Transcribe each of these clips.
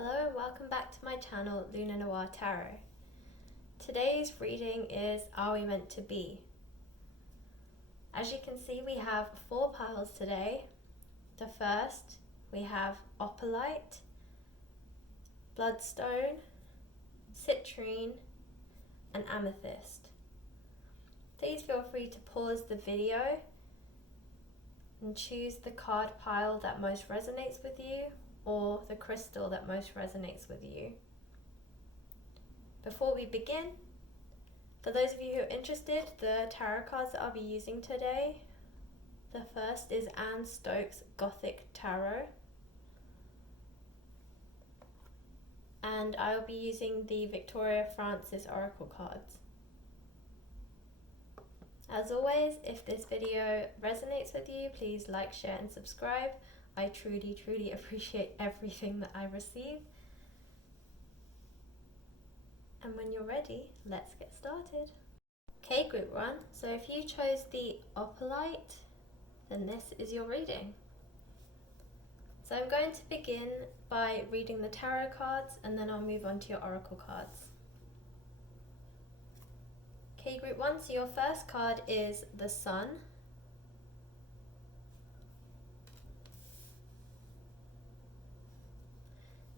Hello and welcome back to my channel, Luna Noir Tarot. Today's reading is Are We Meant to Be? As you can see, we have 4 piles today. The first, we have Opalite, Bloodstone, Citrine, and Amethyst. Please feel free to pause the video and choose the card pile that most resonates with you, or the crystal that most resonates with you. Before we begin, for those of you who are interested, the tarot cards that I'll be using today, the first is Stokes Gothic Tarot, and I'll be using the Victoria Francis Oracle cards. As always, if this video resonates with you, please like, share and subscribe. I truly appreciate everything that I receive. And when you're ready, let's get started. Okay, group 1. So if you chose the Opalite, then this is your reading. So I'm going to begin by reading the tarot cards and then I'll move on to your oracle cards. Okay, group 1, so your first card is the Sun.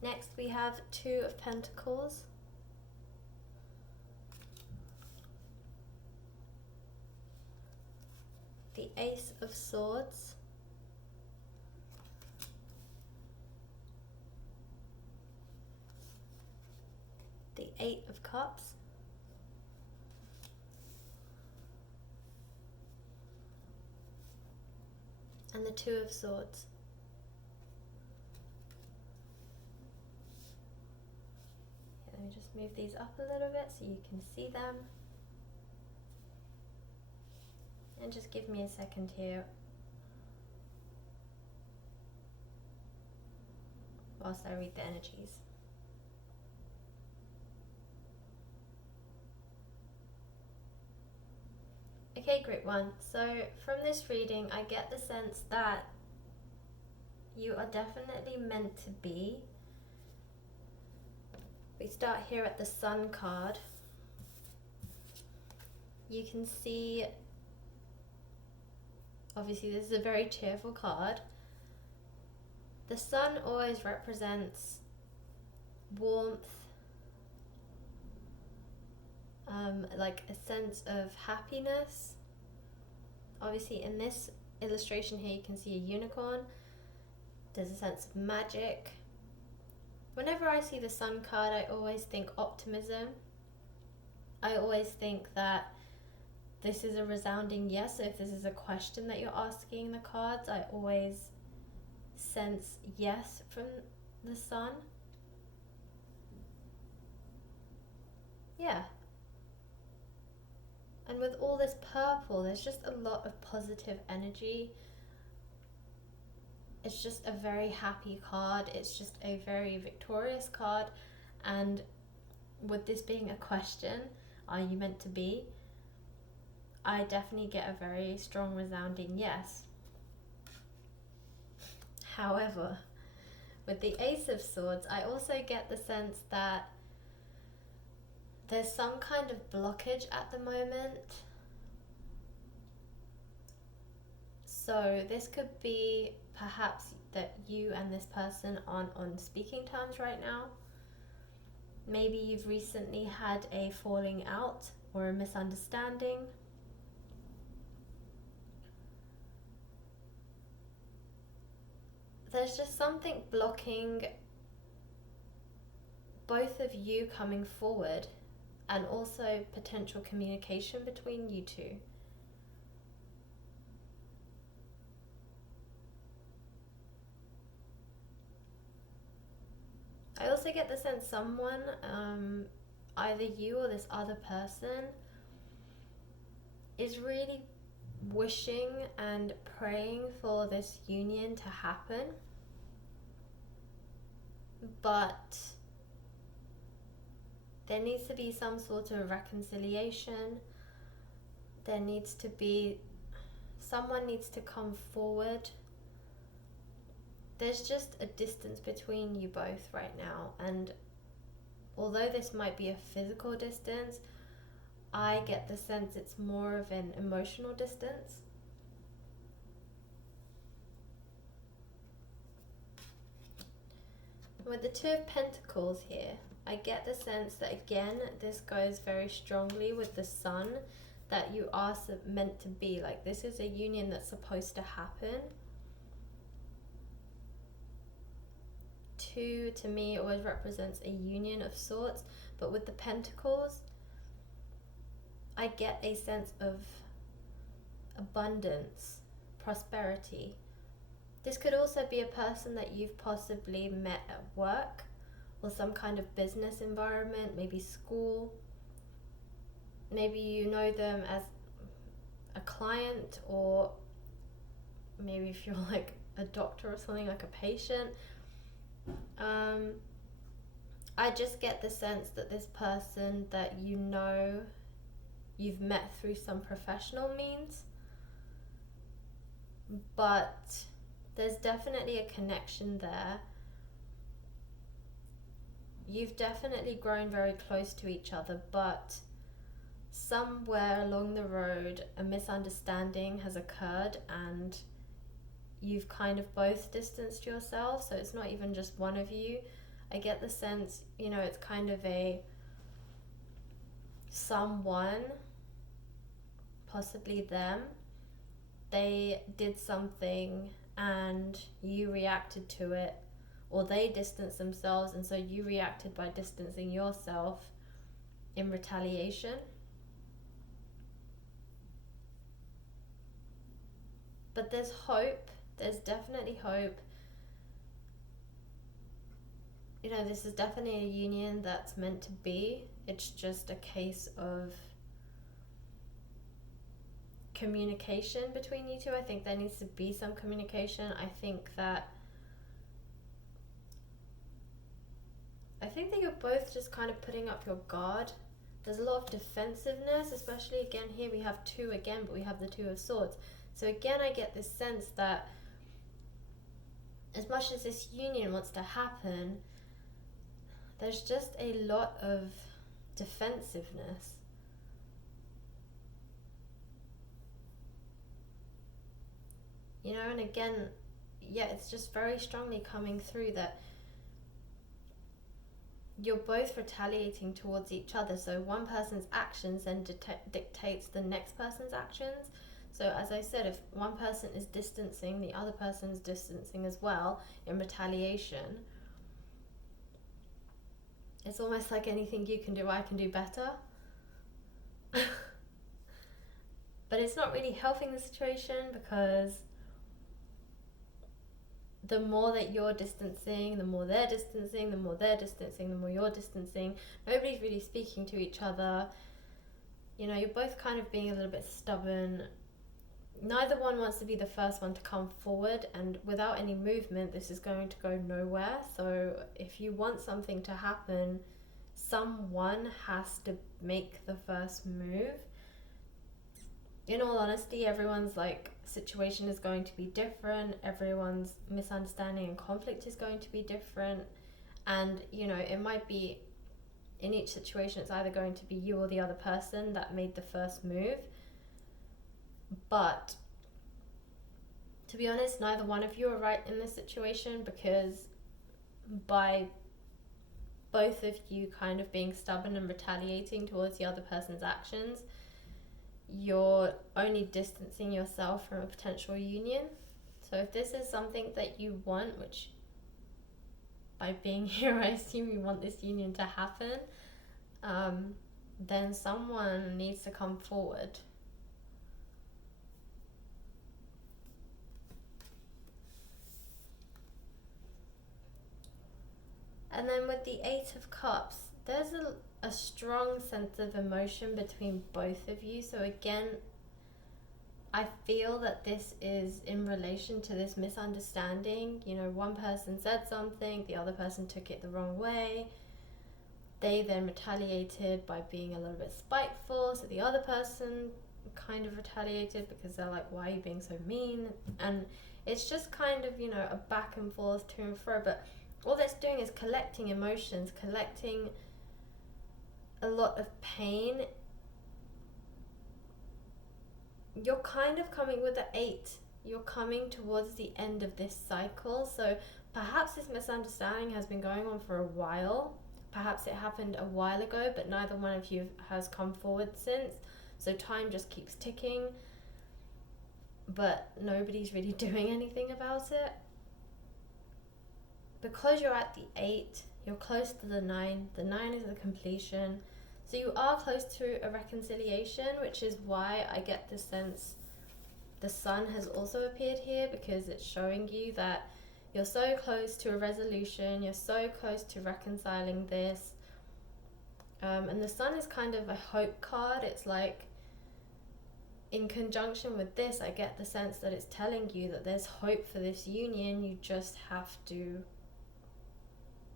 Next we have 2 of Pentacles, the Ace of Swords, the 8 of Cups, and the 2 of Swords. Let me just move these up a little bit so you can see them. And just give me a second here whilst I read the energies. Okay, group 1. So from this reading, I get the sense that you are definitely meant to be. We start here at the Sun card. You can see, obviously this is a very cheerful card. The Sun always represents warmth, like a sense of happiness. Obviously in this illustration here you can see a unicorn. There's a sense of magic. Whenever I see the Sun card, I always think optimism. I always think that this is a resounding yes. So if this is a question that you're asking the cards, I always sense yes from the Sun. Yeah. And with all this purple, there's just a lot of positive energy. It's just a very happy card. It's just a very victorious card. And with this being a question, are you meant to be? I definitely get a very strong resounding yes. However, with the Ace of Swords, I also get the sense that there's some kind of blockage at the moment. So this could be perhaps that you and this person aren't on speaking terms right now. Maybe you've recently had a falling out or a misunderstanding. There's just something blocking both of you coming forward, and also potential communication between you two. I also get the sense someone, either you or this other person, is really wishing and praying for this union to happen, but there needs to be some sort of reconciliation. There needs to be, someone needs to come forward there's just a distance between you both right now. And although this might be a physical distance, I get the sense it's more of an emotional distance. With the Two of Pentacles here, I get the sense that, again, this goes very strongly with the Sun, that you are meant to be. Like, this is a union that's supposed to happen. Two, to me, always represents a union of sorts. But with the Pentacles, I get a sense of abundance, prosperity. This could also be a person that you've possibly met at work or some kind of business environment, maybe school. Maybe you know them as a client, or maybe if you're like a doctor or something, like a patient. I just get the sense that this person that you know you've met through some professional means, but there's definitely a connection there. You've definitely grown very close to each other, but somewhere along the road a misunderstanding has occurred and you've kind of both distanced yourself. So it's not even just one of you. I get the sense, you know, it's kind of a someone, possibly them, they did something and you reacted to it, or they distanced themselves and so you reacted by distancing yourself in retaliation. But there's hope. There's definitely hope. You know, this is definitely a union that's meant to be. It's just a case of communication between you two. I think there needs to be some communication. I think that you're both just kind of putting up your guard. There's a lot of defensiveness, especially again here we have two again, but we have the Two of Swords. So again, I get this sense that as much as this union wants to happen, there's just a lot of defensiveness. You know, and again, yeah, it's just very strongly coming through that you're both retaliating towards each other. So one person's actions then dictates the next person's actions. So as I said, if one person is distancing, the other person's distancing as well in retaliation. It's almost like anything you can do, I can do better. But it's not really helping the situation, because the more that you're distancing, the more they're distancing, the more they're distancing, the more you're distancing. Nobody's really speaking to each other. You know, you're both kind of being a little bit stubborn. Neither one wants to be the first one to come forward, and without any movement, this is going to go nowhere. So if you want something to happen, someone has to make the first move. In all honesty, everyone's situation is going to be different. Everyone's misunderstanding and conflict is going to be different. And, you know, it might be in each situation, it's either going to be you or the other person that made the first move. But to be honest, neither one of you are right in this situation, because by both of you kind of being stubborn and retaliating towards the other person's actions, you're only distancing yourself from a potential union. So if this is something that you want, which by being here I assume you want this union to happen, then someone needs to come forward. And then with the Eight of Cups, there's a strong sense of emotion between both of you. So again, I feel that this is in relation to this misunderstanding. You know, one person said something, the other person took it the wrong way. They then retaliated by being a little bit spiteful. So the other person kind of retaliated because they're like, why are you being so mean? And It's just kind of, a back and forth, to and fro, but all that's doing is collecting emotions, collecting a lot of pain. You're kind of coming with the 8. You're coming towards the end of this cycle. So perhaps this misunderstanding has been going on for a while. Perhaps it happened a while ago, but neither one of you has come forward since. So time just keeps ticking, but nobody's really doing anything about it. Because you're at the 8, you're close to the 9. The 9 is the completion. So you are close to a reconciliation, which is why I get the sense the Sun has also appeared here, because it's showing you that you're so close to a resolution, you're so close to reconciling this. And the Sun is kind of a hope card. It's like, in conjunction with this, I get the sense that it's telling you that there's hope for this union. You just have to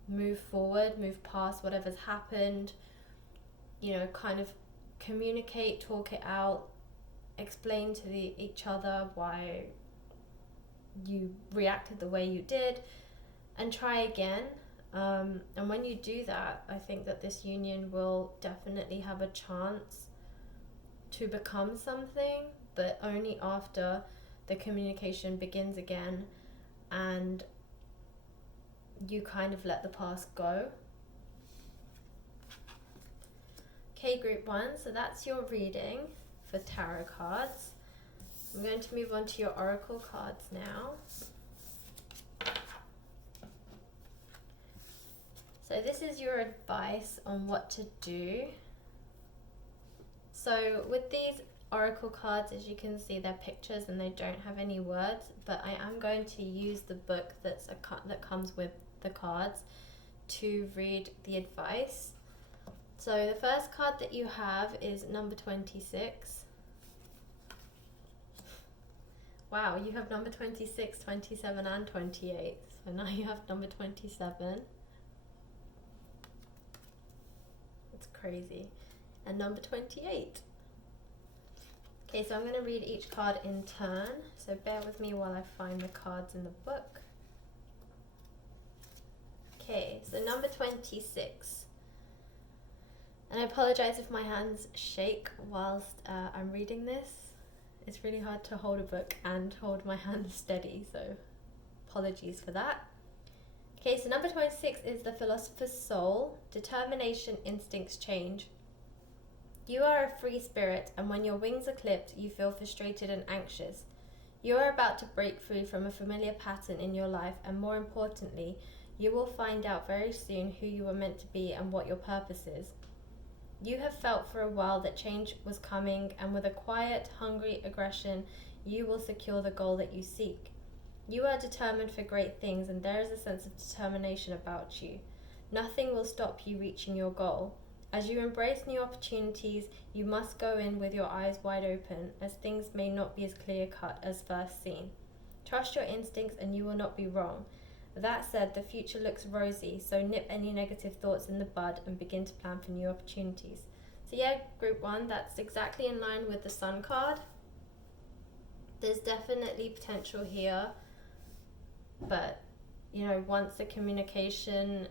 move forward, move past whatever's happened, kind of communicate, talk it out, explain to each other why you reacted the way you did, and try again. And when you do that, I think that this union will definitely have a chance to become something, but only after the communication begins again and you kind of let the past go. Okay, group 1, so that's your reading for tarot cards. I'm going to move on to your oracle cards now. So this is your advice on what to do. So with these oracle cards, as you can see, they're pictures and they don't have any words, but I am going to use the book that comes with the cards to read the advice. So the first card that you have is number 26. Wow, you have number 26, 27 and 28. So now you have number 27. It's crazy. And number 28. Okay, so I'm going to read each card in turn. So bear with me while I find the cards in the book. Okay, so number 26. And I apologize if my hands shake whilst I'm reading this. It's really hard to hold a book and hold my hands steady, so apologies for that. Okay, so number 26 is the Philosopher's Soul. Determination, instincts change. You are a free spirit, and when your wings are clipped, you feel frustrated and anxious. You are about to break free from a familiar pattern in your life, and more importantly, you will find out very soon who you were meant to be and what your purpose is. You have felt for a while that change was coming, and with a quiet, hungry aggression, you will secure the goal that you seek. You are determined for great things, and there is a sense of determination about you. Nothing will stop you reaching your goal. As you embrace new opportunities, you must go in with your eyes wide open, as things may not be as clear-cut as first seen. Trust your instincts and you will not be wrong. That said, the future looks rosy, so nip any negative thoughts in the bud and begin to plan for new opportunities. So yeah, group 1, that's exactly in line with the Sun card. There's definitely potential here, but once the communication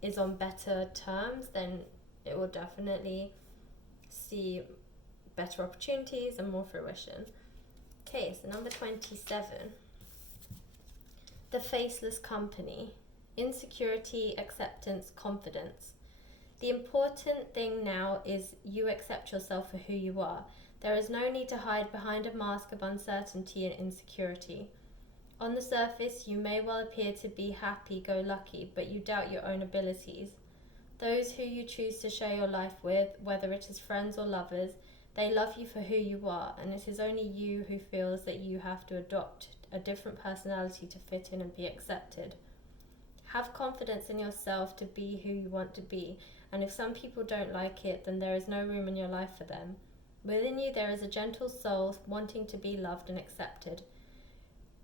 is on better terms, then it will definitely see better opportunities and more fruition. Okay, so number 27. The Faceless Company. Insecurity, acceptance, confidence. The important thing now is you accept yourself for who you are. There is no need to hide behind a mask of uncertainty and insecurity. On the surface, you may well appear to be happy-go-lucky, but you doubt your own abilities. Those who you choose to share your life with, whether it is friends or lovers, they love you for who you are, and it is only you who feels that you have to adopt a different personality to fit in and be accepted. Have confidence in yourself to be who you want to be, and if some people don't like it, then there is no room in your life for them. Within you there is a gentle soul wanting to be loved and accepted.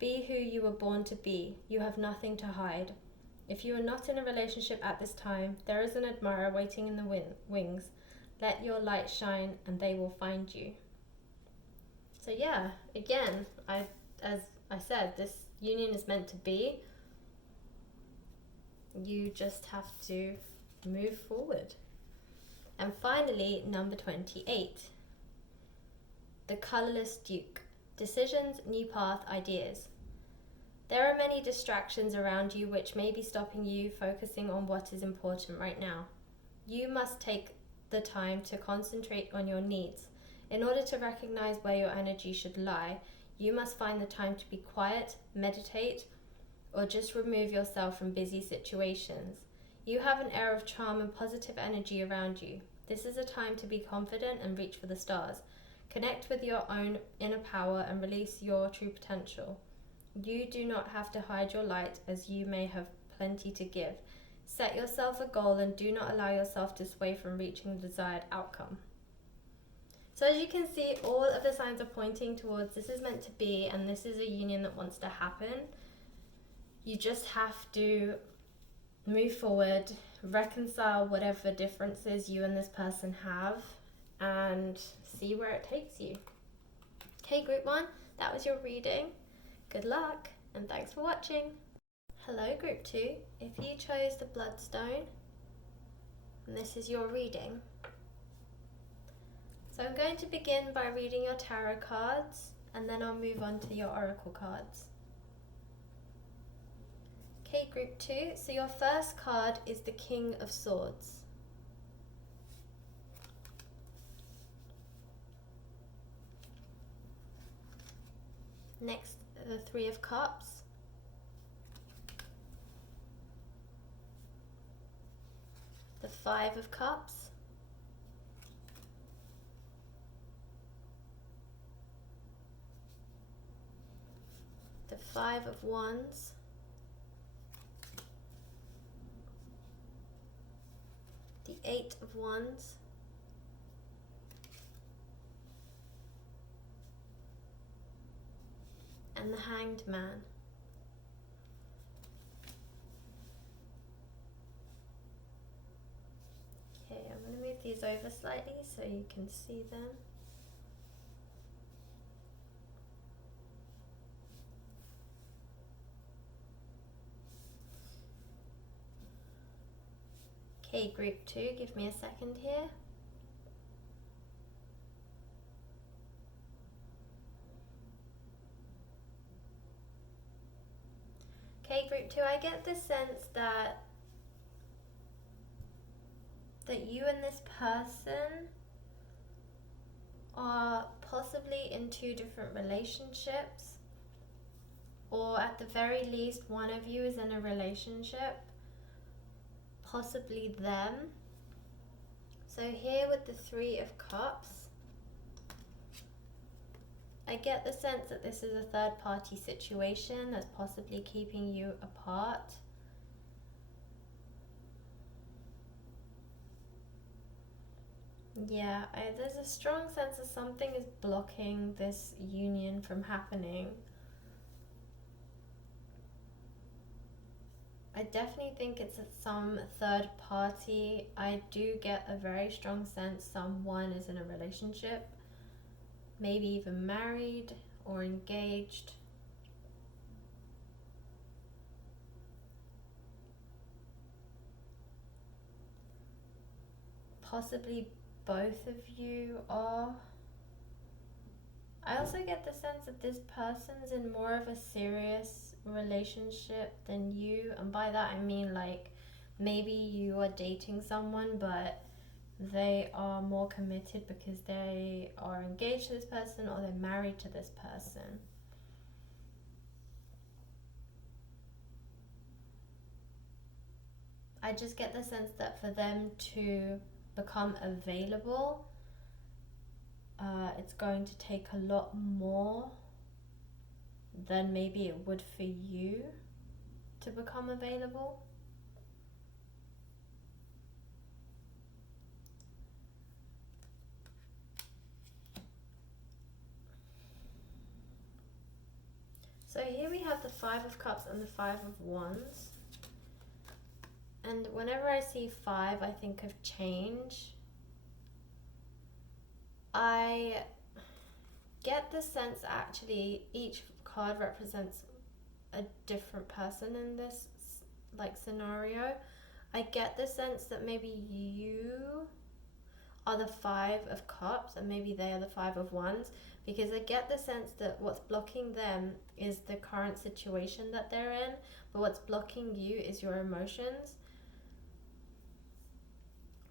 Be who you were born to be. You have nothing to hide. If you are not in a relationship at this time, there is an admirer waiting in the wings. Let your light shine and they will find you. So yeah, again, as I said, this union is meant to be. You just have to move forward. And finally, number 28. The Colourless Duke. Decisions, new path, ideas. There are many distractions around you which may be stopping you focusing on what is important right now. You must take the time to concentrate on your needs. In order to recognize where your energy should lie, you must find the time to be quiet, meditate, or just remove yourself from busy situations. You have an air of charm and positive energy around you. This is a time to be confident and reach for the stars. Connect with your own inner power and release your true potential. You do not have to hide your light, as you may have plenty to give. Set yourself a goal and do not allow yourself to sway from reaching the desired outcome. So as you can see, all of the signs are pointing towards this is meant to be, and this is a union that wants to happen. You just have to move forward, reconcile whatever differences you and this person have, and see where it takes you. Okay, group 1, that was your reading. Good luck, and thanks for watching. Hello, group 2. If you chose the Bloodstone, and this is your reading. So I'm going to begin by reading your tarot cards, and then I'll move on to your oracle cards. Okay, group 2. So your first card is the King of Swords. Next, the Three of Cups. The Five of Cups. The Five of Wands. The Eight of Wands. And the Hanged Man. Okay, I'm going to move these over slightly so you can see them. Okay, group 2, give me a second here. Okay, group 2, I get the sense that you and this person are possibly in 2 different relationships, or at the very least one of you is in a relationship, possibly them. So here with the Three of Cups, I get the sense that this is a third party situation that's possibly keeping you apart. Yeah, there's a strong sense that something is blocking this union from happening. I definitely think it's some third party. I do get a very strong sense someone is in a relationship, maybe even married or engaged. Possibly both of you are. I also get the sense that this person's in more of a serious relationship than you, and by that I mean like maybe you are dating someone but they are more committed because they are engaged to this person or they're married to this person. I just get the sense that for them to become available, it's going to take a lot more than maybe it would for you to become available. So here we have the Five of Cups and the Five of Wands. And whenever I see 5, I think of change. I get the sense actually each card represents a different person in this like scenario. I get the sense that maybe you are the Five of Cups and maybe they are the Five of Wands, because I get the sense that what's blocking them is the current situation that they're in, but what's blocking you is your emotions.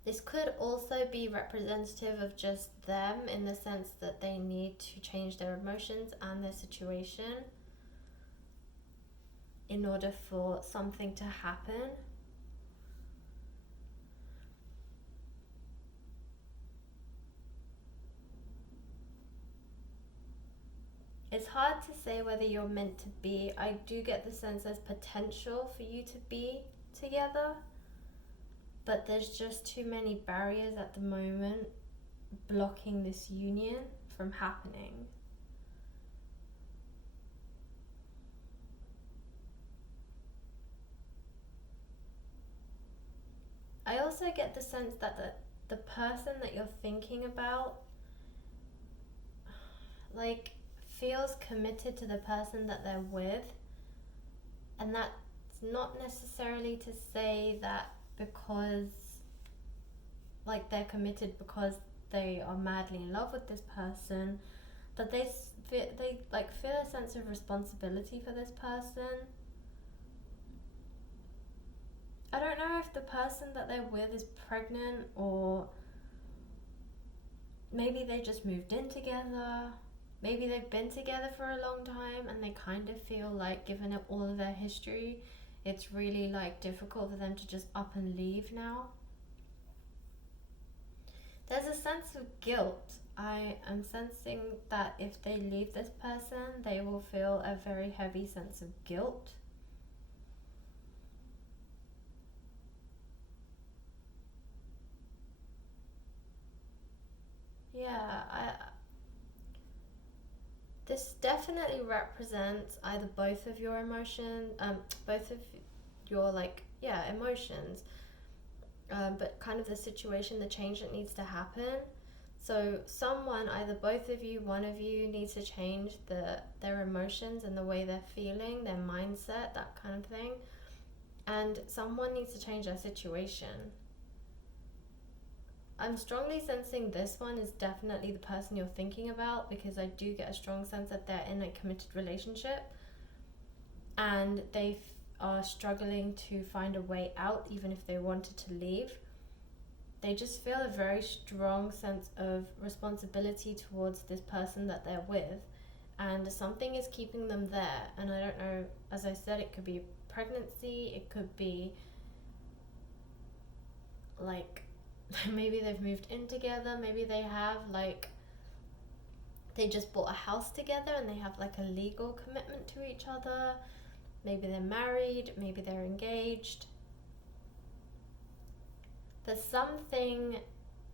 This could also be representative of just them in the sense that they need to change their emotions and their situation in order for something to happen. It's hard to say whether you're meant to be. I do get the sense there's potential for you to be together, but there's just too many barriers at the moment blocking this union from happening. I also get the sense that the person that you're thinking about, like, feels committed to the person that they're with, and that's not necessarily to say that because, like, they're committed because they are madly in love with this person, that they like feel a sense of responsibility for this person. I don't know if the person that they're with is pregnant, or maybe they just moved in together. Maybe they've been together for a long time and they kind of feel like, given it all of their history, it's really like difficult for them to just up and leave now. There's a sense of guilt. I am sensing that if they leave this person, they will feel a very heavy sense of guilt. Yeah, this definitely represents either both of your emotions, both of your emotions, but kind of the situation, the change that needs to happen. So someone, either both of you, one of you, needs to change their emotions and the way they're feeling, their mindset, that kind of thing, and someone needs to change their situation. I'm strongly sensing this one is definitely the person you're thinking about, because I do get a strong sense that they're in a committed relationship and they are struggling to find a way out even if they wanted to leave. They just feel a very strong sense of responsibility towards this person that they're with, and something is keeping them there. And I don't know, as I said, it could be pregnancy, it could be like maybe they've moved in together, maybe they have they just bought a house together and they have like a legal commitment to each other. Maybe they're married, maybe they're engaged. There's something,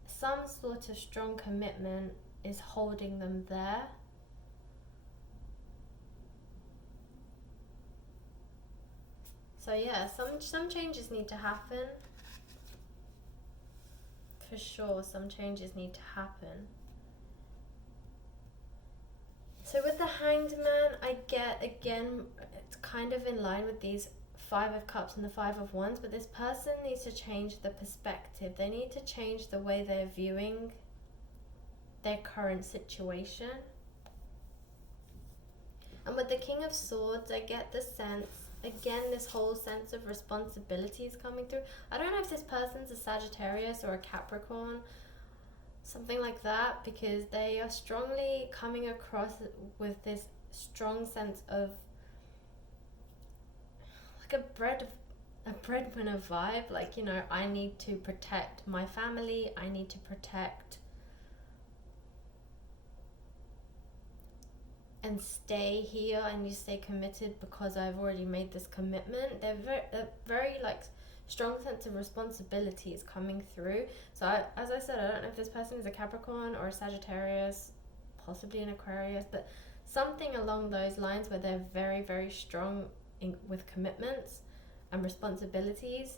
some sort of strong commitment is holding them there. So yeah, some changes need to happen. For sure, some changes need to happen. So with the Hanged Man, I get, again, it's kind of in line with these Five of Cups and the Five of Wands, but this person needs to change the perspective. They need to change the way they're viewing their current situation. And with the King of Swords, I get the sense, again, this whole sense of responsibility is coming through. I don't know if this person's a Sagittarius or a Capricorn, something like that, because they are strongly coming across with this strong sense of like a breadwinner vibe. Like, you know, I need to protect my family, I need to protect and stay here, and you stay committed because I've already made this commitment. They're very like strong sense of responsibility is coming through. So as I said, I don't know if this person is a Capricorn or a Sagittarius, possibly an Aquarius, but something along those lines where they're very, very strong with commitments and responsibilities.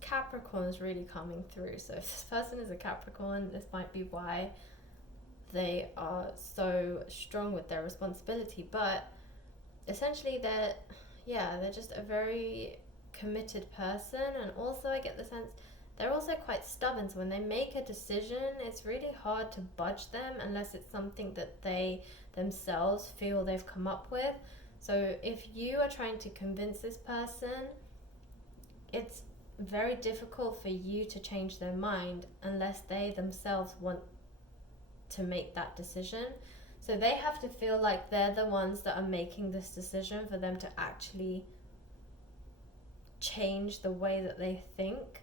Capricorn is really coming through. So if this person is a Capricorn, this might be why they are so strong with their responsibility, but essentially they're just a very committed person. And also I get the sense they're also quite stubborn, so when they make a decision, it's really hard to budge them unless it's something that they themselves feel they've come up with. So if you are trying to convince this person, it's very difficult for you to change their mind unless they themselves want to make that decision. So they have to feel like they're the ones that are making this decision for them to actually change the way that they think.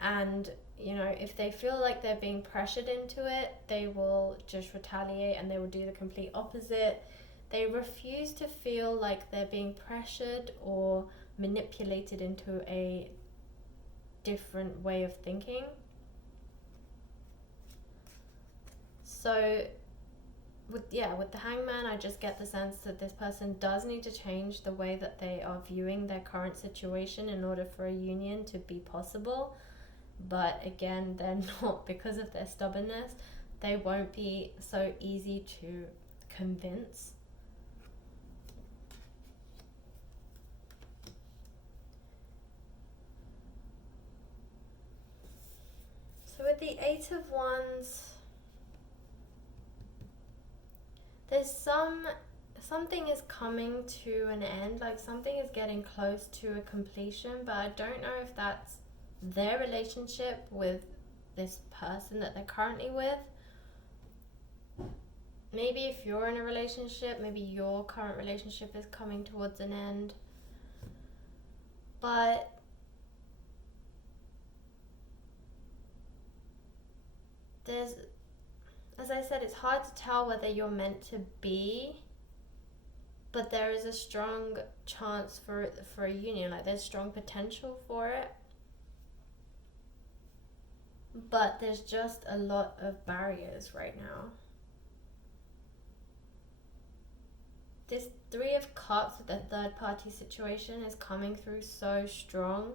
And if they feel like they're being pressured into it, they will just retaliate and they will do the complete opposite. They refuse to feel like they're being pressured or manipulated into a different way of thinking. So with the Hangman, I just get the sense that this person does need to change the way that they are viewing their current situation in order for a union to be possible. But again, they're not, because of their stubbornness, they won't be so easy to convince. So with the Eight of Wands, there's something is coming to an end, like something is getting close to a completion, but I don't know if that's their relationship with this person that they're currently with. Maybe if you're in a relationship, maybe your current relationship is coming towards an end. But there's, as I said, it's hard to tell whether you're meant to be, but there is a strong chance for a union, like there's strong potential for it. But there's just a lot of barriers right now. This Three of Cups with the third party situation is coming through so strong.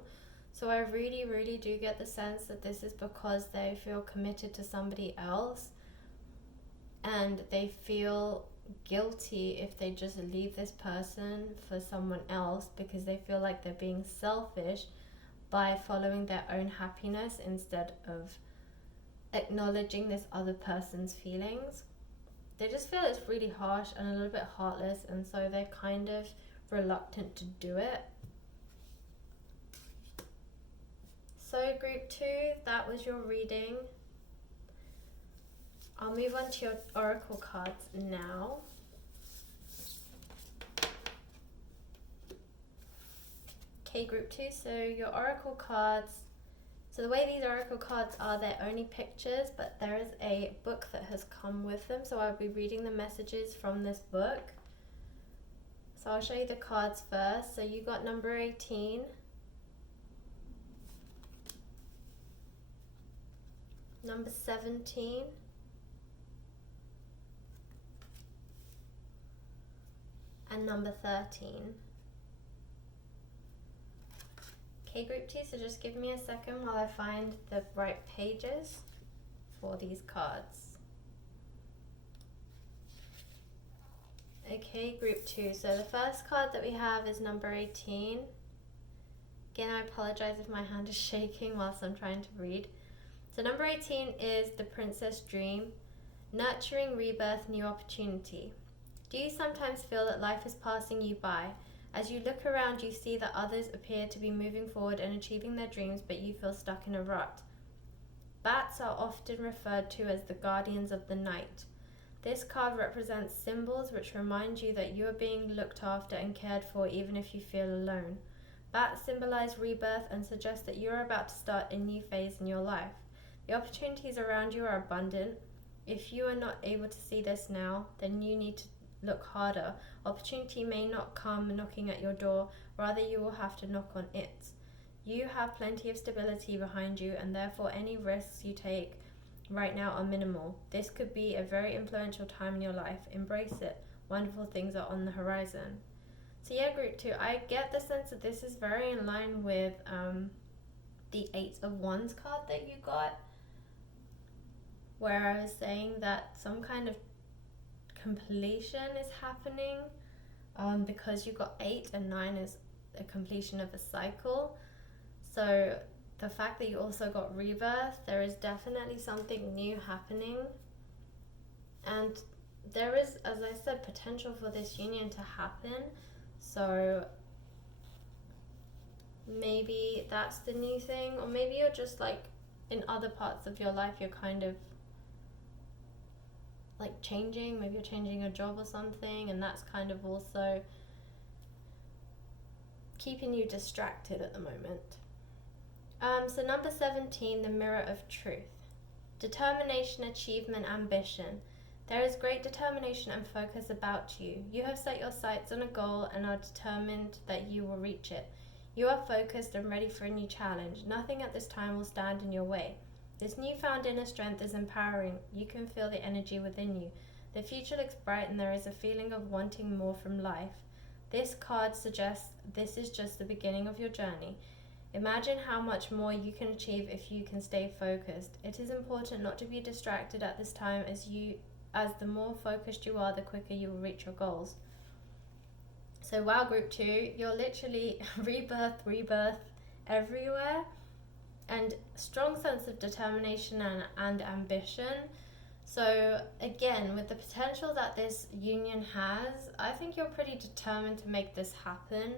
So I really, really do get the sense that this is because they feel committed to somebody else and they feel guilty if they just leave this person for someone else, because they feel like they're being selfish by following their own happiness instead of acknowledging this other person's feelings. They just feel it's really harsh and a little bit heartless, and so they're kind of reluctant to do it. So group 2, that was your reading. I'll move on to your oracle cards now. Okay, group 2, so your oracle cards. So the way these oracle cards are, they're only pictures, but there is a book that has come with them. So I'll be reading the messages from this book. So I'll show you the cards first. So you got number 18. Number 17. And number 13. Okay, group 2, so just give me a second while I find the right pages for these cards. Okay, group 2, so the first card that we have is number 18. Again, I apologize if my hand is shaking whilst I'm trying to read. So number 18 is the Princess Dream, nurturing rebirth, new opportunity. Do you sometimes feel that life is passing you by? As you look around, you see that others appear to be moving forward and achieving their dreams, but you feel stuck in a rut. Bats are often referred to as the guardians of the night. This card represents symbols which remind you that you are being looked after and cared for even if you feel alone. Bats symbolize rebirth and suggest that you are about to start a new phase in your life. The opportunities around you are abundant. If you are not able to see this now, then you need to look harder. Opportunity may not come knocking at your door, rather you will have to knock on it. You have plenty of stability behind you, and therefore any risks you take right now are minimal. This could be a very influential time in your life. Embrace it. Wonderful things are on the horizon. So yeah, group 2, I get the sense that this is very in line with the 8 of Wands card that you got, where I was saying that some kind of completion is happening, because you got 8 and 9 is a completion of a cycle. So the fact that you also got rebirth, there is definitely something new happening, and there is, as I said, potential for this union to happen. So maybe that's the new thing, or maybe you're just like in other parts of your life you're kind of like changing. Maybe you're changing a job or something, and that's kind of also keeping you distracted at the moment. So number 17, the mirror of truth. Determination, achievement, ambition. There is great determination and focus about you. You have set your sights on a goal and are determined that you will reach it. You are focused and ready for a new challenge. Nothing at this time will stand in your way. This newfound inner strength is empowering. You can feel the energy within you. The future looks bright and there is a feeling of wanting more from life. This card suggests this is just the beginning of your journey. Imagine how much more you can achieve if you can stay focused. It is important not to be distracted at this time, as the more focused you are, the quicker you will reach your goals. So wow, group 2, you're literally rebirth everywhere, and strong sense of determination and ambition. So again, with the potential that this union has, I think you're pretty determined to make this happen.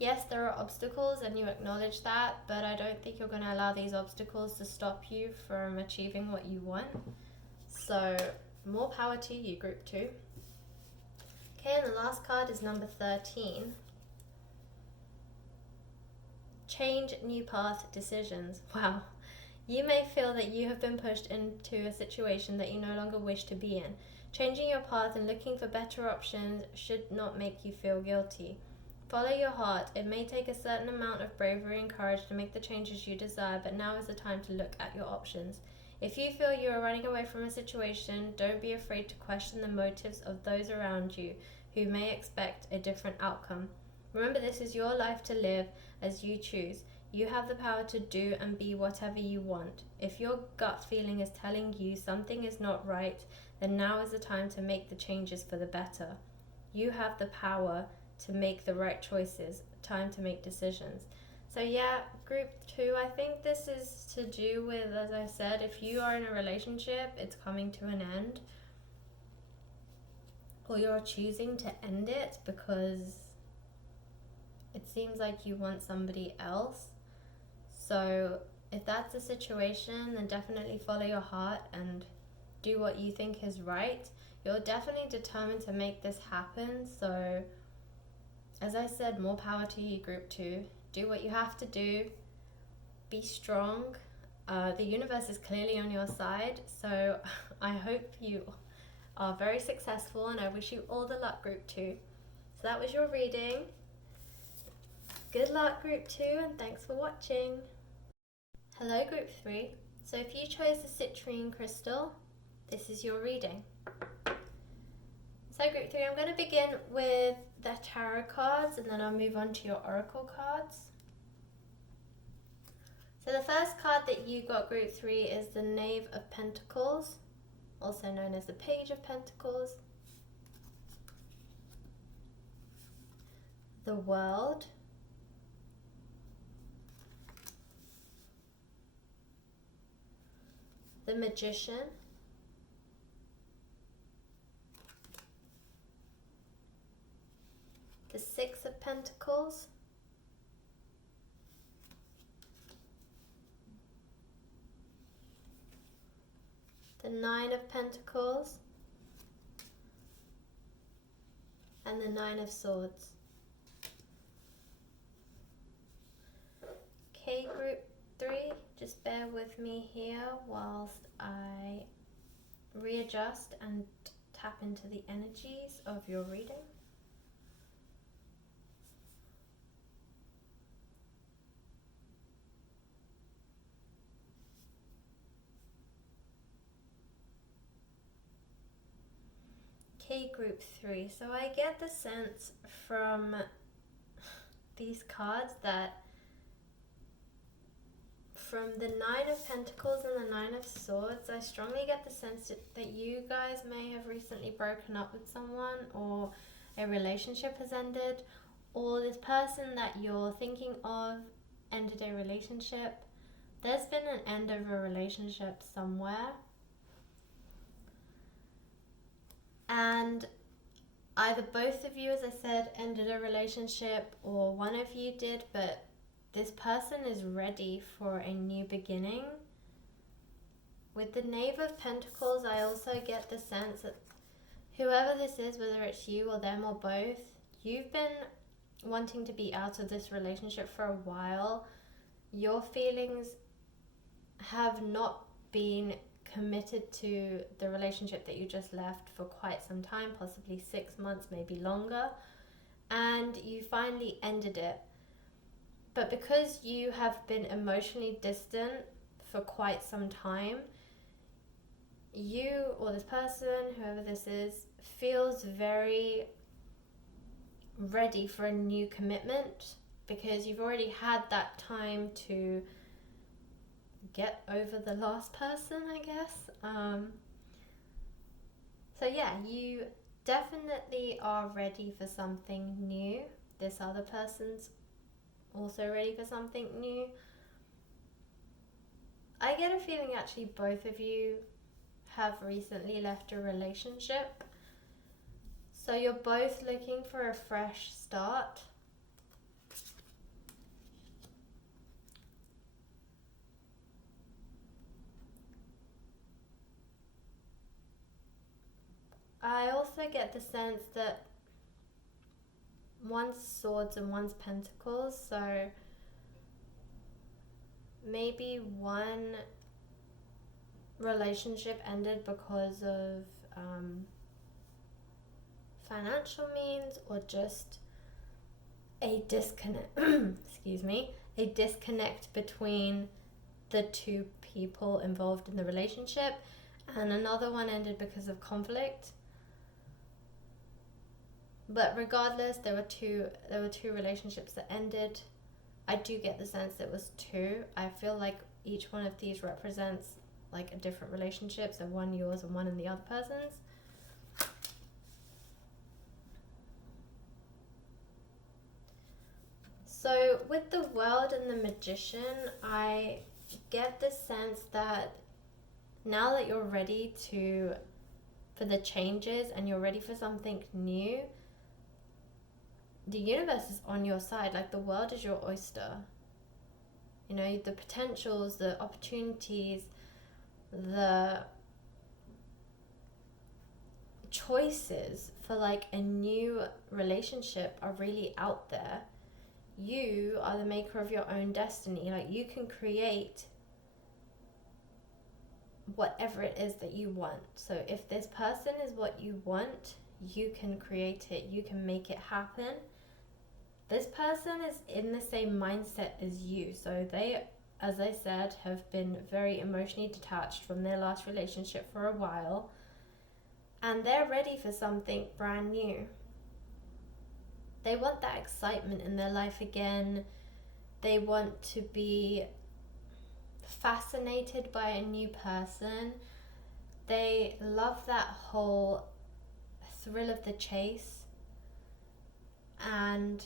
Yes, there are obstacles and you acknowledge that, but I don't think you're going to allow these obstacles to stop you from achieving what you want. So more power to you, group 2. Okay, and the last card is number 13. Change, new path, decisions. Wow. You may feel that you have been pushed into a situation that you no longer wish to be in. Changing your path and looking for better options should not make you feel guilty. Follow your heart. It may take a certain amount of bravery and courage to make the changes you desire, but now is the time to look at your options. If you feel you are running away from a situation, don't be afraid to question the motives of those around you who may expect a different outcome. Remember, this is your life to live as you choose. You have the power to do and be whatever you want. If your gut feeling is telling you something is not right, then now is the time to make the changes for the better. You have the power to make the right choices, time to make decisions. So yeah, group 2, I think this is to do with, as I said, if you are in a relationship, it's coming to an end, or you're choosing to end it because it seems like you want somebody else. So if that's the situation, then definitely follow your heart and do what you think is right. You're definitely determined to make this happen. So as I said, more power to you, group 2. Do what you have to do. Be strong. The universe is clearly on your side. So I hope you are very successful, and I wish you all the luck, group 2. So that was your reading. Good luck, group 2, and thanks for watching. Hello, group 3. So if you chose the citrine crystal, this is your reading. So group 3, I'm going to begin with the tarot cards, and then I'll move on to your oracle cards. So the first card that you got, group 3, is the Knave of Pentacles, also known as the Page of Pentacles. The World. The Magician. The Six of Pentacles. The Nine of Pentacles. And the Nine of Swords. Okay, group 3, just bear with me here whilst I readjust and tap into the energies of your reading. Okay, group 3. So I get the sense from these cards that from the Nine of Pentacles and the Nine of Swords, I strongly get the sense that you guys may have recently broken up with someone, or a relationship has ended, or this person that you're thinking of ended a relationship. There's been an end of a relationship somewhere. And either both of you, as I said, ended a relationship, or one of you did, but this person is ready for a new beginning. With the Knave of Pentacles, I also get the sense that whoever this is, whether it's you or them or both, you've been wanting to be out of this relationship for a while. Your feelings have not been committed to the relationship that you just left for quite some time, possibly 6 months, maybe longer, and you finally ended it. But because you have been emotionally distant for quite some time, you or this person, whoever this is, feels very ready for a new commitment, because you've already had that time to get over the last person, I guess. So yeah, you definitely are ready for something new. This other person's also ready for something new. I get a feeling actually both of you have recently left a relationship. So you're both looking for a fresh start. I also get the sense that one's swords and one's pentacles, so maybe one relationship ended because of financial means, or just a disconnect a disconnect between the two people involved in the relationship, and another one ended because of conflict. But regardless, there were two relationships that ended. I do get the sense it was two. I feel like each one of these represents like a different relationship, so one yours and one in the other person's. So with the World and the Magician, I get the sense that now that you're ready for the changes and you're ready for something new, the universe is on your side. Like, the world is your oyster. You know, the potentials, the opportunities, the choices for like a new relationship are really out there. You are the maker of your own destiny. Like, you can create whatever it is that you want. So if this person is what you want, you can create it, you can make it happen. This person is in the same mindset as you, so they, as I said, have been very emotionally detached from their last relationship for a while, and they're ready for something brand new. They want that excitement in their life again. They want to be fascinated by a new person. They love that whole thrill of the chase, and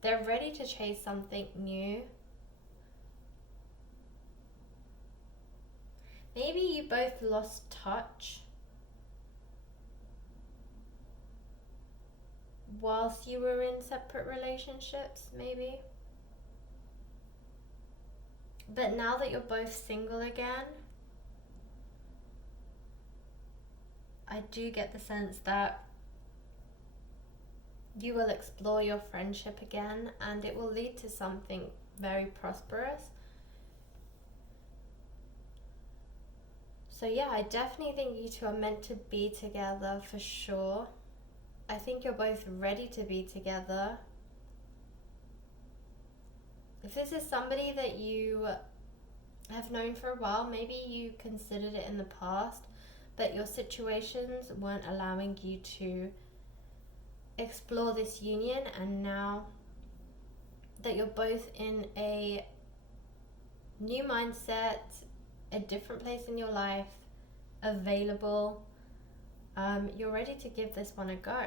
they're ready to chase something new. Maybe you both lost touch whilst you were in separate relationships, maybe. But now that you're both single again, I do get the sense that you will explore your friendship again, and it will lead to something very prosperous. So yeah, I definitely think you two are meant to be together for sure. I think you're both ready to be together. If this is somebody that you have known for a while, maybe you considered it in the past, but your situations weren't allowing you to explore this union, and now that you're both in a new mindset, a different place in your life, available. You're ready to give this one a go.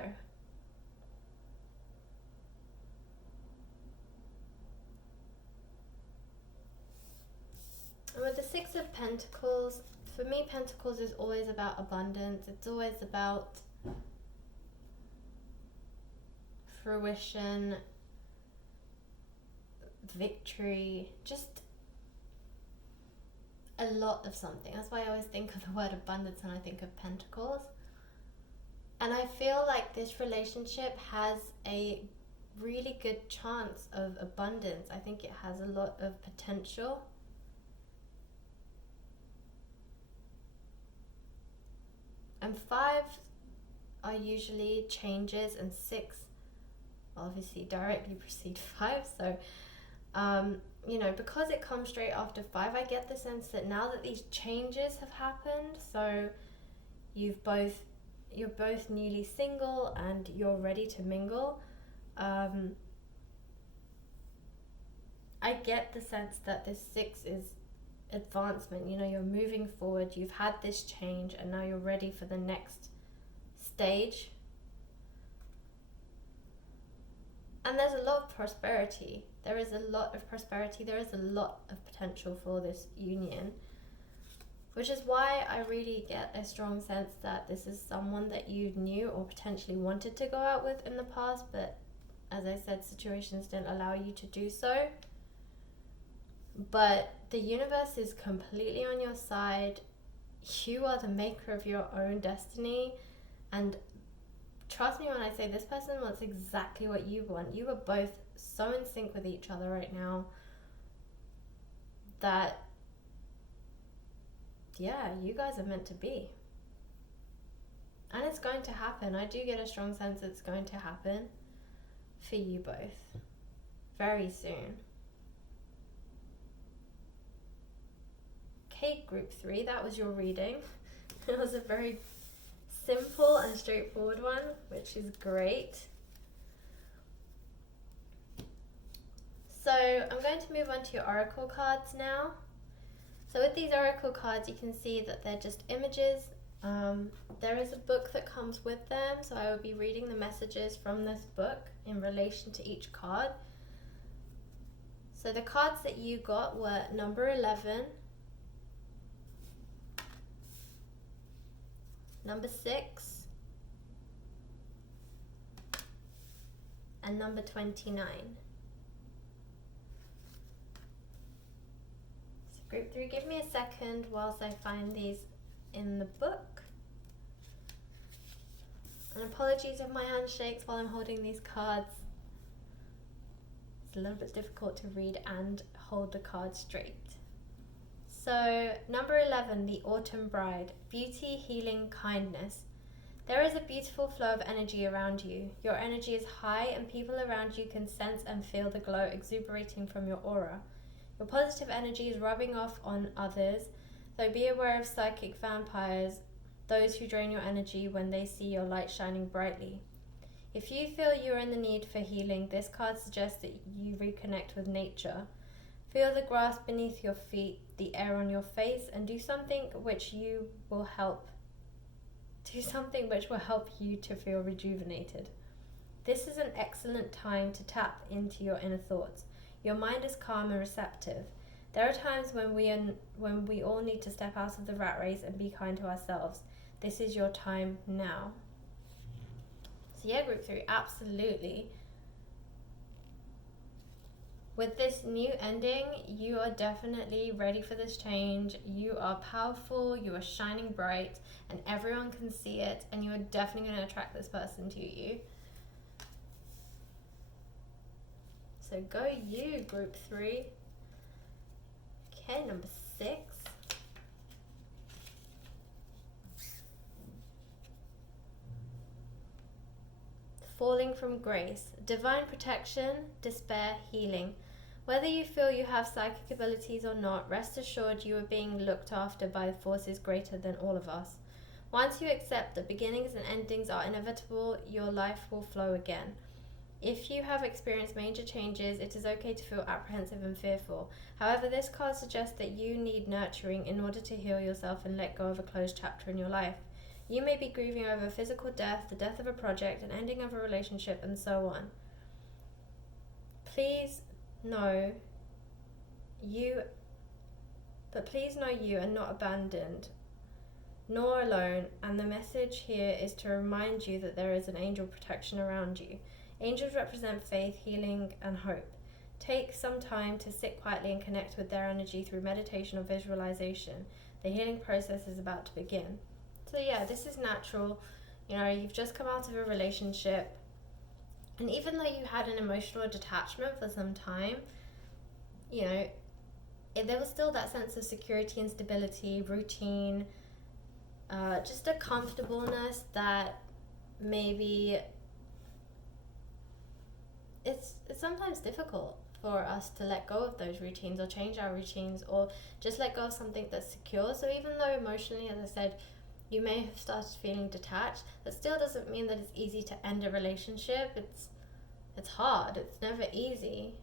And with the Six of Pentacles, for me, Pentacles is always about abundance. It's always about fruition, victory, just a lot of something. That's why I always think of the word abundance when I think of Pentacles. And I feel like this relationship has a really good chance of abundance. I think it has a lot of potential. And 5 are usually changes, and 6 obviously directly precede 5. So, because it comes straight after 5, I get the sense that now that these changes have happened, so you're both newly single and you're ready to mingle. I get the sense that this 6 is advancement. You're moving forward, you've had this change, and now you're ready for the next stage. And there's a lot of prosperity. There is a lot of prosperity. There is a lot of potential for this union, which is why I really get a strong sense that this is someone that you knew or potentially wanted to go out with in the past, but as I said, situations didn't allow you to do so. But the universe is completely on your side. You are the maker of your own destiny, and trust me when I say this person wants exactly what you want. You are both so in sync with each other right now that, yeah, you guys are meant to be. And it's going to happen. I do get a strong sense it's going to happen for you both very soon. Okay, group 3, that was your reading. It was a very simple and straightforward one, which is great. So I'm going to move on to your oracle cards now. So with these oracle cards, you can see that they're just images. There is a book that comes with them, so I will be reading the messages from this book in relation to each card. So the cards that you got were number 11, number 6, and number 29. So group 3, give me a second whilst I find these in the book. And apologies if my hand shakes while I'm holding these cards. It's a little bit difficult to read and hold the card straight. So, number 11, the Autumn Bride. Beauty, healing, kindness. There is a beautiful flow of energy around you. Your energy is high and people around you can sense and feel the glow exuberating from your aura. Your positive energy is rubbing off on others, though be aware of psychic vampires, those who drain your energy when they see your light shining brightly. If you feel you are in the need for healing, this card suggests that you reconnect with nature. Feel the grass beneath your feet, the air on your face, and do something which will help you to feel rejuvenated. This is an excellent time to tap into your inner thoughts. Your mind is calm and receptive. There are times when we all need to step out of the rat race and be kind to ourselves. This is your time now. So yeah, group 3, absolutely. With this new ending, you are definitely ready for this change. You are powerful, you are shining bright, and everyone can see it, and you are definitely going to attract this person to you. So go you, group 3. Okay, number 6. Falling from grace. Divine protection, despair, healing. Whether you feel you have psychic abilities or not, rest assured you are being looked after by forces greater than all of us. Once you accept that beginnings and endings are inevitable, your life will flow again. If you have experienced major changes, it is okay to feel apprehensive and fearful. However, this card suggests that you need nurturing in order to heal yourself and let go of a closed chapter in your life. You may be grieving over physical death, the death of a project, an ending of a relationship, and so on. Please know you are not abandoned nor alone, and the message here is to remind you that there is an angel protection around you. Angels represent faith, healing, and hope. Take some time to sit quietly and connect with their energy through meditation or visualization. The healing process is about to begin. So yeah, this is natural. You've just come out of a relationship, and even though you had an emotional detachment for some time, there was still that sense of security and stability, routine, just a comfortableness that maybe it's sometimes difficult for us to let go of those routines or change our routines or just let go of something that's secure. So even though emotionally, as I said, you may have started feeling detached, that still doesn't mean that it's easy to end a relationship. It's hard. It's never easy.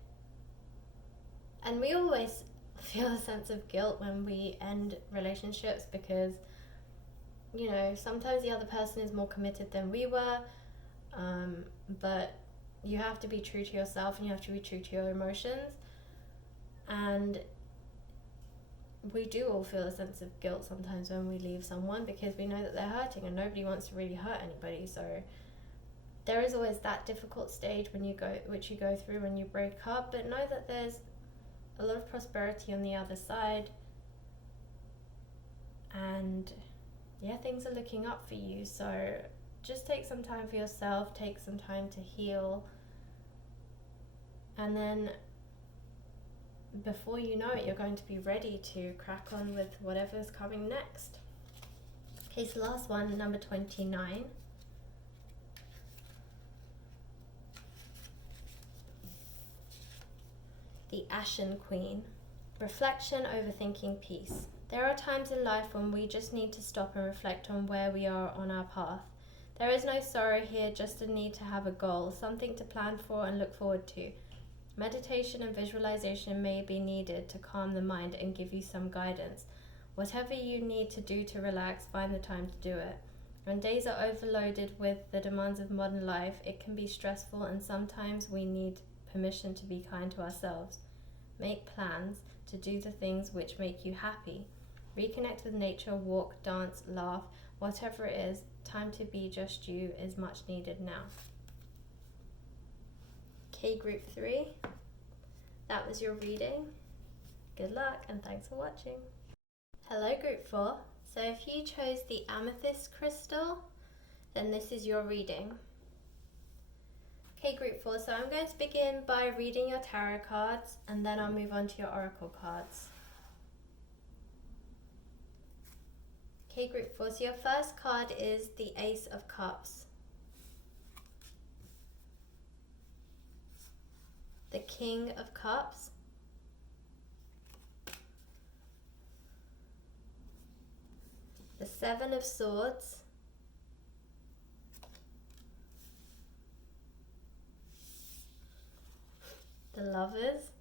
And we always feel a sense of guilt when we end relationships because, sometimes the other person is more committed than we were, but you have to be true to yourself and you have to be true to your emotions. And we do all feel a sense of guilt sometimes when we leave someone because we know that they're hurting and nobody wants to really hurt anybody. So there is always that difficult stage which you go through when you break up, but know that there's a lot of prosperity on the other side, and things are looking up for you. So just take some time for yourself, take some time to heal, and then before you know it, you're going to be ready to crack on with whatever's coming next. Okay, so last one, number 29. The Ashen Queen. Reflection, overthinking, peace. There are times in life when we just need to stop and reflect on where we are on our path. There is no sorrow here, just a need to have a goal, something to plan for and look forward to. Meditation and visualization may be needed to calm the mind and give you some guidance. Whatever you need to do to relax, find the time to do it. When days are overloaded with the demands of modern life, it can be stressful, and sometimes we need permission to be kind to ourselves. Make plans to do the things which make you happy. Reconnect with nature, walk, dance, laugh, whatever it is. Time to be just you is much needed now. Okay, group 3. That was your reading. Good luck and thanks for watching. Hello, group 4. So if you chose the amethyst crystal, then this is your reading. Okay, group 4, so I'm going to begin by reading your tarot cards and then I'll move on to your oracle cards. Okay, group 4, so your first card is the Ace of Cups, the King of Cups, the Seven of Swords, the Lovers,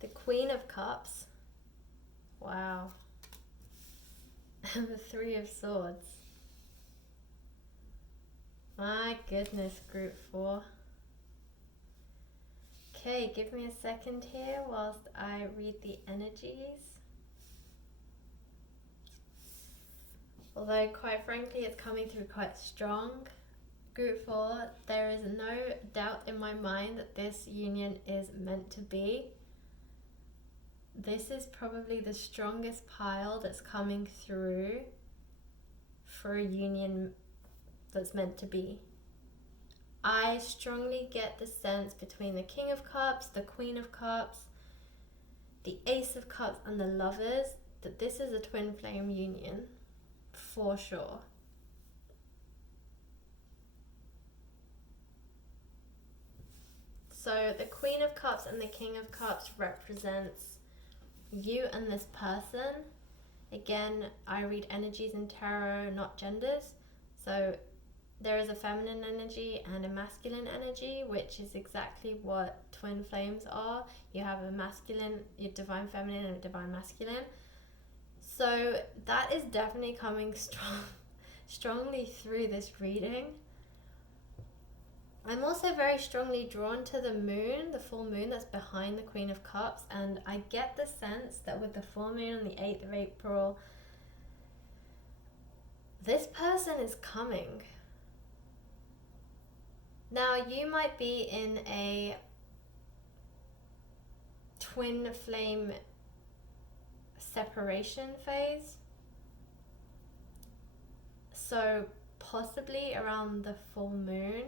the Queen of Cups, wow, and the Three of Swords. My goodness, group 4. Okay, give me a second here whilst I read the energies. Although, quite frankly, it's coming through quite strong. Group 4, there is no doubt in my mind that this union is meant to be. This is probably the strongest pile that's coming through for a union that's meant to be. I strongly get the sense between the King of Cups, the Queen of Cups, the Ace of Cups, and the Lovers that this is a twin flame union for sure. So the Queen of Cups and the King of Cups represents you and this person. Again, I read energies in tarot, not genders. So there is a feminine energy and a masculine energy, which is exactly what twin flames are. You have a masculine, your divine feminine, and a divine masculine. So that is definitely coming strongly through this reading. I'm also very strongly drawn to the moon, the full moon that's behind the Queen of Cups, and I get the sense that with the full moon on the 8th of April, this person is coming. Now, you might be in a twin flame separation phase. So possibly around the full moon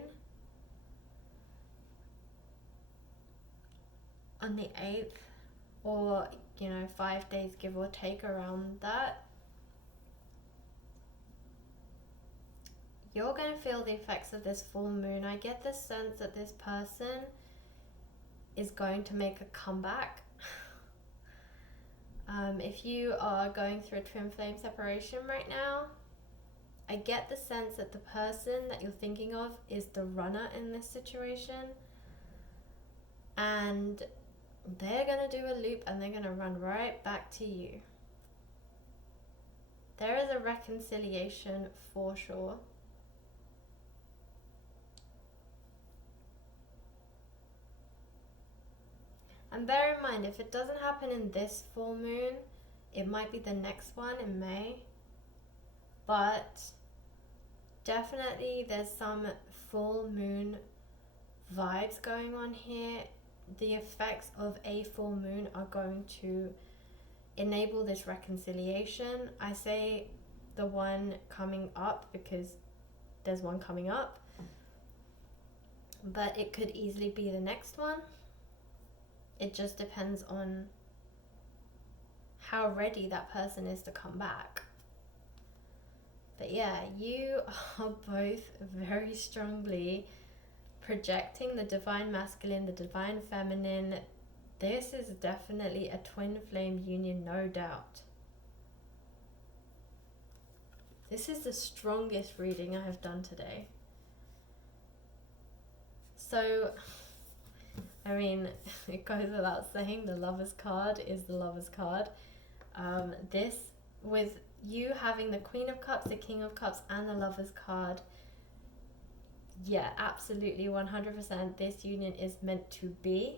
on the 8th, or 5 days give or take around that, you're going to feel the effects of this full moon. I get the sense that this person is going to make a comeback. If you are going through a twin flame separation right now, I get the sense that the person that you're thinking of is the runner in this situation, and they're going to do a loop and they're going to run right back to you. There is a reconciliation for sure. And bear in mind, if it doesn't happen in this full moon, it might be the next one in May. But definitely there's some full moon vibes going on here. The effects of a full moon are going to enable this reconciliation. I say the one coming up because there's one coming up, but it could easily be the next one. It just depends on how ready that person is to come back. But yeah, you are both very strongly projecting the divine masculine, the divine feminine. This is definitely a twin flame union, no doubt. This is the strongest reading I have done today. So, I mean, it goes without saying, the Lover's card is the Lover's card. This, with you having the Queen of Cups, the King of Cups, and the Lover's card, yeah, absolutely, 100%, this union is meant to be.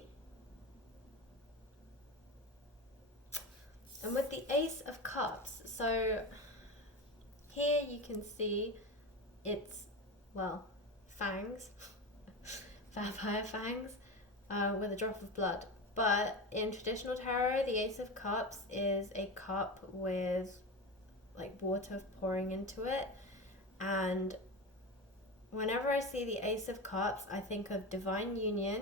And with the Ace of Cups, so here you can see it's, well, fangs, vampire fangs, with a drop of blood. But in traditional tarot, the Ace of Cups is a cup with like water pouring into it, and whenever I see the Ace of Cups, I think of divine union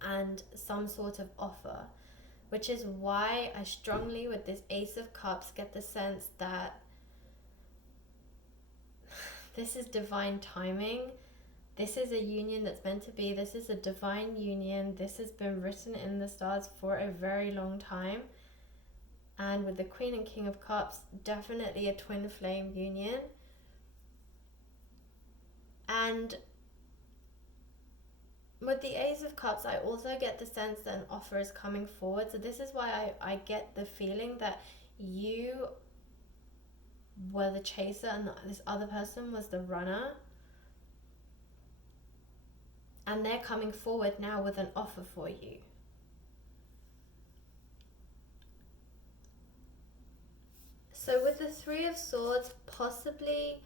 and some sort of offer, which is why I strongly, with this Ace of Cups, get the sense that this is divine timing. This is a union that's meant to be. This is a divine union. This has been written in the stars for a very long time. And with the Queen and King of Cups, definitely a twin flame union. And with the Ace of Cups, I also get the sense that an offer is coming forward. So this is why I get the feeling that you were the chaser and this other person was the runner. And they're coming forward now with an offer for you. So with the Three of Swords, possibly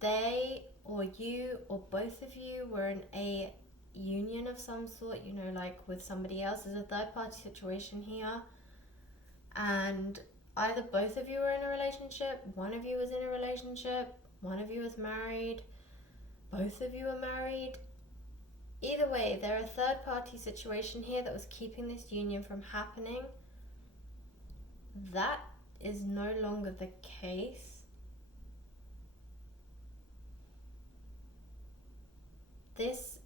they or you or both of you were in a union of some sort, like with somebody else. There's a third party situation here. And either both of you were in a relationship, one of you was in a relationship, one of you was married, both of you are married. Either way, there's a third party situation here that was keeping this union from happening. That is no longer the case. This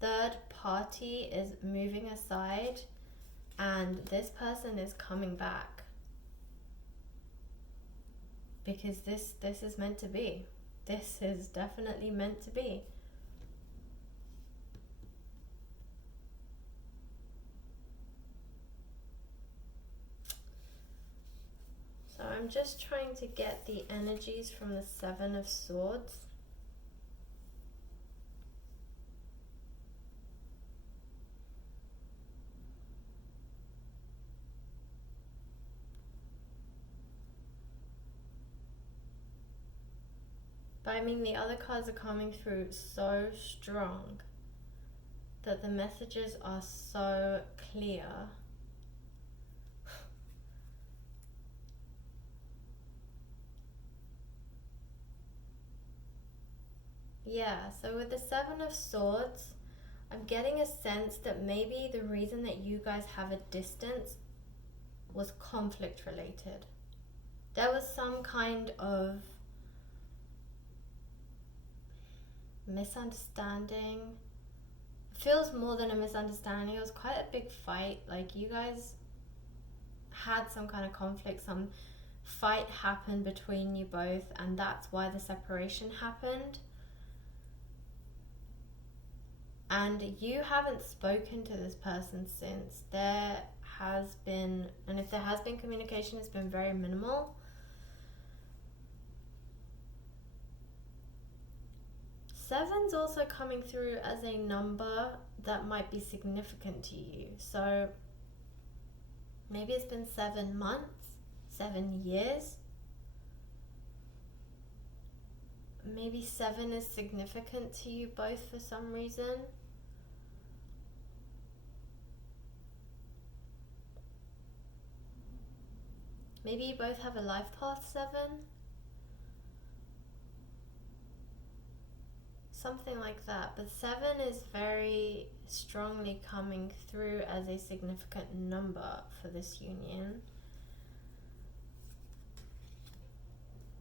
third party is moving aside and this person is coming back. because this is meant to be. This is definitely meant to be. So I'm just trying to get the energies from the Seven of Swords. But I mean, the other cards are coming through so strong that the messages are so clear. Yeah, so with the Seven of Swords, I'm getting a sense that maybe the reason that you guys have a distance was conflict related. There was some kind of misunderstanding. It feels more than a misunderstanding. It was quite a big fight. Like, you guys had some kind of conflict, some fight happened between you both, and that's why the separation happened. And you haven't spoken to this person since. There has been, and if there has been communication, it's been very minimal. Seven's also coming through as a number that might be significant to you. So maybe it's been 7 months, 7 years. Maybe 7 is significant to you both for some reason. Maybe you both have a life path 7. Something like that. But 7 is very strongly coming through as a significant number for this union.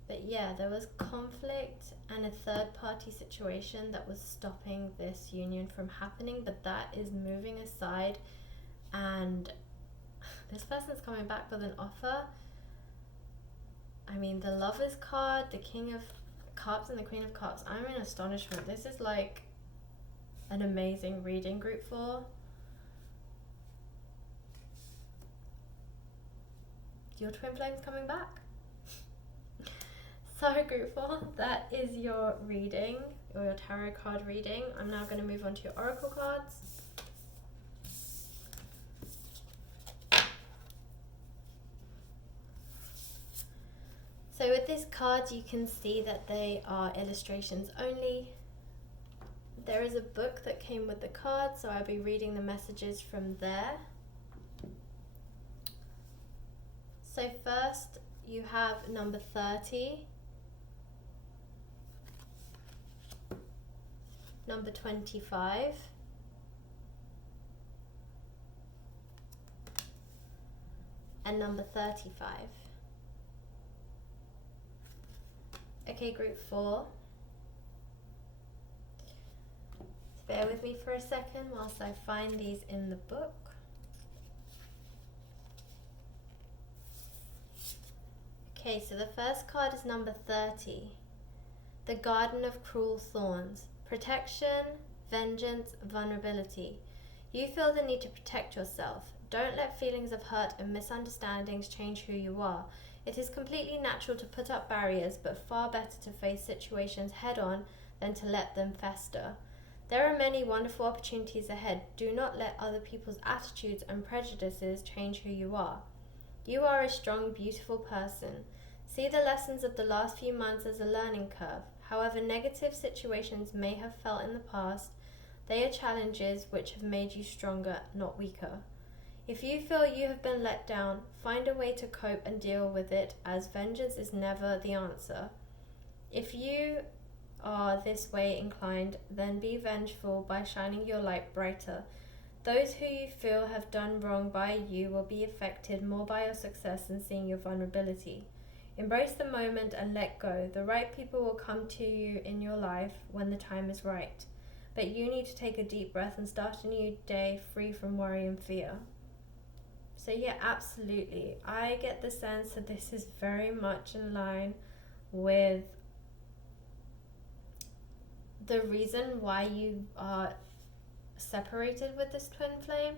But yeah, there was conflict and a third party situation that was stopping this union from happening, but that is moving aside, and this person's coming back with an offer. I mean, the Lovers card, the King of Cups and the Queen of Cups, I'm in astonishment. This is like an amazing reading, group 4. Your twin flame's coming back. So group 4, that is your reading, or your tarot card reading. I'm now going to move on to your oracle cards. So with these cards, you can see that they are illustrations only. There is a book that came with the cards, so I'll be reading the messages from there. So first, you have number 30, number 25, and number 35. Okay, group 4. Bear with me for a second whilst I find these in the book. Okay, so the first card is number 30. The Garden of Cruel Thorns. Protection, vengeance, vulnerability. You feel the need to protect yourself. Don't let feelings of hurt and misunderstandings change who you are. It is completely natural to put up barriers, but far better to face situations head on than to let them fester. There are many wonderful opportunities ahead. Do not let other people's attitudes and prejudices change who you are. You are a strong, beautiful person. See the lessons of the last few months as a learning curve. However negative situations may have felt in the past, they are challenges which have made you stronger, not weaker. If you feel you have been let down, find a way to cope and deal with it, as vengeance is never the answer. If you are this way inclined, then be vengeful by shining your light brighter. Those who you feel have done wrong by you will be affected more by your success than seeing your vulnerability. Embrace the moment and let go. The right people will come to you in your life when the time is right. But you need to take a deep breath and start a new day free from worry and fear. So yeah, absolutely. I get the sense that this is very much in line with the reason why you are separated with this twin flame.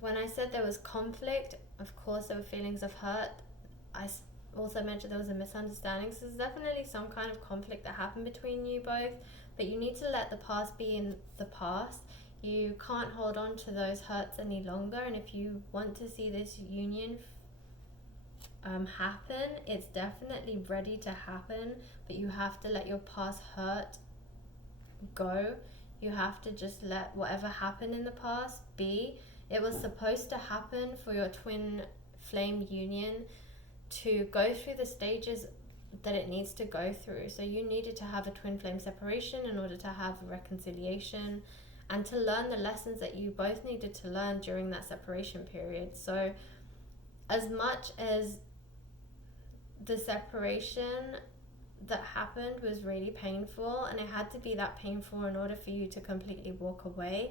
When I said there was conflict, of course there were feelings of hurt. I also mentioned there was a misunderstanding, so there's definitely some kind of conflict that happened between you both, but you need to let the past be in the past. You can't hold on to those hurts any longer, and if you want to see this union happen, it's definitely ready to happen, but you have to let your past hurt go. You have to just let whatever happened in the past be. It was supposed to happen for your twin flame union to go through the stages that it needs to go through. So you needed to have a twin flame separation in order to have a reconciliation and to learn the lessons that you both needed to learn during that separation period. So as much as the separation that happened was really painful, and it had to be that painful in order for you to completely walk away,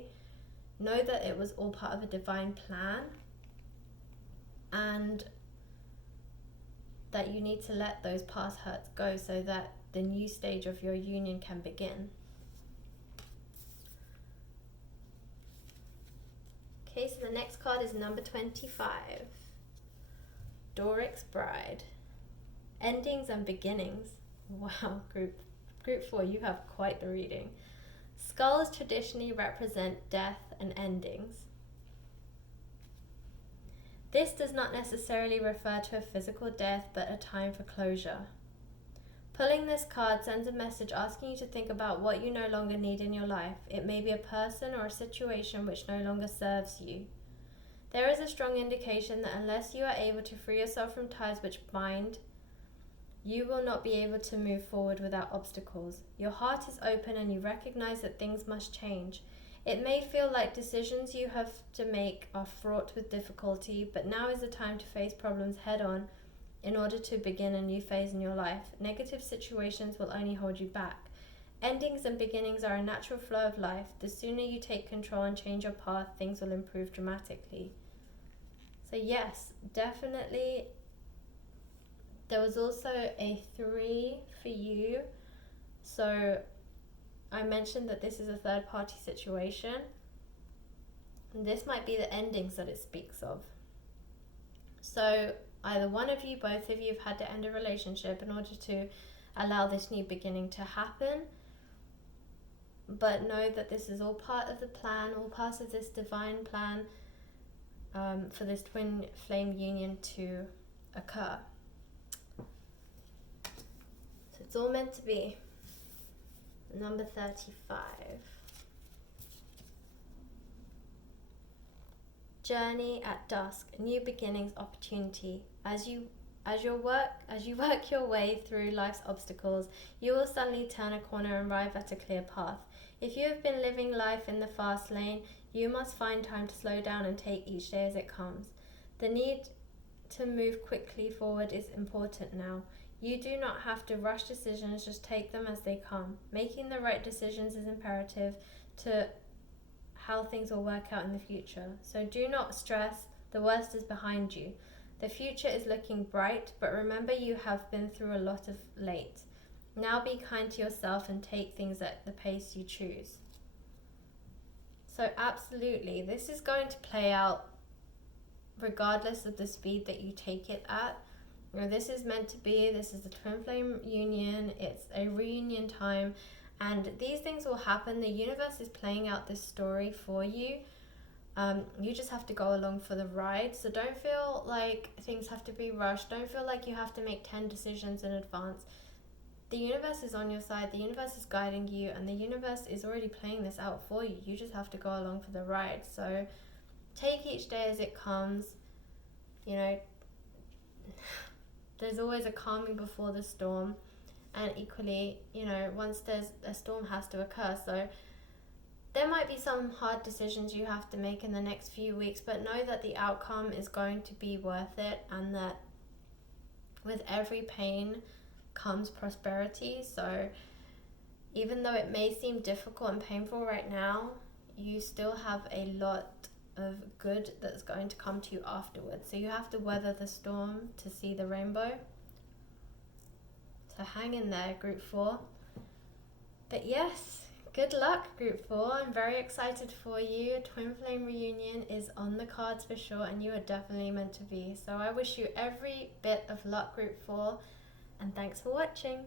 know that it was all part of a divine plan, and that you need to let those past hurts go so that the new stage of your union can begin. Okay, so the next card is number 25. Doric's Bride. Endings and beginnings. Wow, group 4, you have quite the reading. Skulls traditionally represent death and endings. This does not necessarily refer to a physical death, but a time for closure. Pulling this card sends a message asking you to think about what you no longer need in your life. It may be a person or a situation which no longer serves you. There is a strong indication that unless you are able to free yourself from ties which bind, you will not be able to move forward without obstacles. Your heart is open and you recognize that things must change. It may feel like decisions you have to make are fraught with difficulty, but now is the time to face problems head on in order to begin a new phase in your life. Negative situations will only hold you back. Endings and beginnings are a natural flow of life. The sooner you take control and change your path, things will improve dramatically. So yes, definitely. There was also a 3 for you. So I mentioned that this is a third party situation. And this might be the endings that it speaks of. So either one of you, both of you have had to end a relationship in order to allow this new beginning to happen. But know that this is all part of the plan, all part of this divine plan for this twin flame union to occur. So it's all meant to be. Number 35. Journey at dusk, new beginnings, opportunity. As you work your way through life's obstacles, you will suddenly turn a corner and arrive at a clear path. If you have been living life in the fast lane, you must find time to slow down and take each day as it comes. The need to move quickly forward is important now. You do not have to rush decisions, just take them as they come. Making the right decisions is imperative to how things will work out in the future. So do not stress, the worst is behind you. The future is looking bright, but remember you have been through a lot of late. Now be kind to yourself and take things at the pace you choose. So absolutely, this is going to play out regardless of the speed that you take it at. You know, this is meant to be, this is the twin flame union, it's a reunion time, and these things will happen. The universe is playing out this story for you. You just have to go along for the ride. So don't feel like things have to be rushed. Don't feel like you have to make 10 decisions in advance. The universe is on your side. The universe is guiding you, and the universe is already playing this out for you. You just have to go along for the ride. So take each day as it comes. You know, there's always a calming before the storm. And equally, you know, once there's a storm has to occur. So there might be some hard decisions you have to make in the next few weeks, but know that the outcome is going to be worth it, and that with every pain comes prosperity. So even though it may seem difficult and painful right now, you still have a lot of good that's going to come to you afterwards. So you have to weather the storm to see the rainbow. So hang in there, Group 4. But yes, good luck, Group 4. I'm very excited for you. Twin Flame Reunion is on the cards for sure, and you are definitely meant to be. So I wish you every bit of luck, Group 4, and thanks for watching.